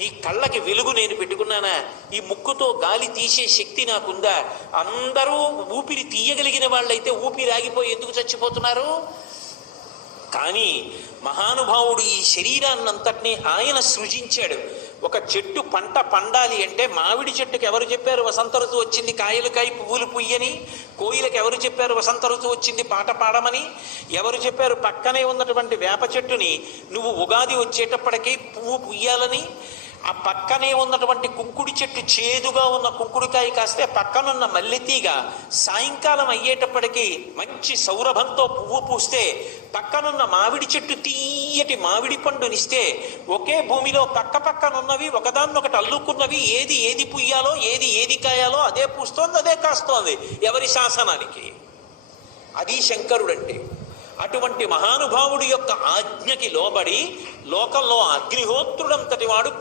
ఈ కళ్ళకి వెలుగు నేను పెట్టుకున్నానా? ఈ ముక్కుతో గాలి తీసే శక్తి నాకుందా? అందరూ ఊపిరి తీయగలిగిన వాళ్ళైతే ఊపిరి ఆగిపోయి ఎందుకు చచ్చిపోతున్నారు? కానీ మహానుభావుడు ఈ శరీరాన్నంతటినీ ఆయన సృజించాడు. ఒక చెట్టు పంట పండాలి అంటే మామిడి చెట్టుకి ఎవరు చెప్పారు వసంత ఋతువు వచ్చింది కాయలు కాయి పువ్వులు పుయ్యని? కోయిలకు ఎవరు చెప్పారు వసంత ఋతువు వచ్చింది పాట పాడమని? ఎవరు చెప్పారు పక్కనే ఉన్నటువంటి వేప చెట్టుని నువ్వు ఉగాది వచ్చేటప్పటికీ పువ్వు పుయ్యాలని? ఆ పక్కనే ఉన్నటువంటి కుంకుడి చెట్టు చేదుగా ఉన్న కుంకుడికాయ కాస్తే పక్కనున్న మల్లెతీగ సాయంకాలం అయ్యేటప్పటికీ మంచి సౌరభంతో పువ్వు పూస్తే పక్కనున్న మామిడి చెట్టు తీయటి మామిడి పండునిస్తే ఒకే భూమిలో పక్క పక్కనున్నవి ఒకదాన్నొకటి అల్లుకున్నవి ఏది పుయ్యాలో ఏది కాయాలో అదే పూస్తోంది అదే కాస్తోంది ఎవరి శాసనానికి? అది శంకరుడంటే. అటువంటి మహానుభావుడి యొక్క ఆజ్ఞకి లోబడి లోకంలో అగ్నిహోత్రుడంతటి వాడు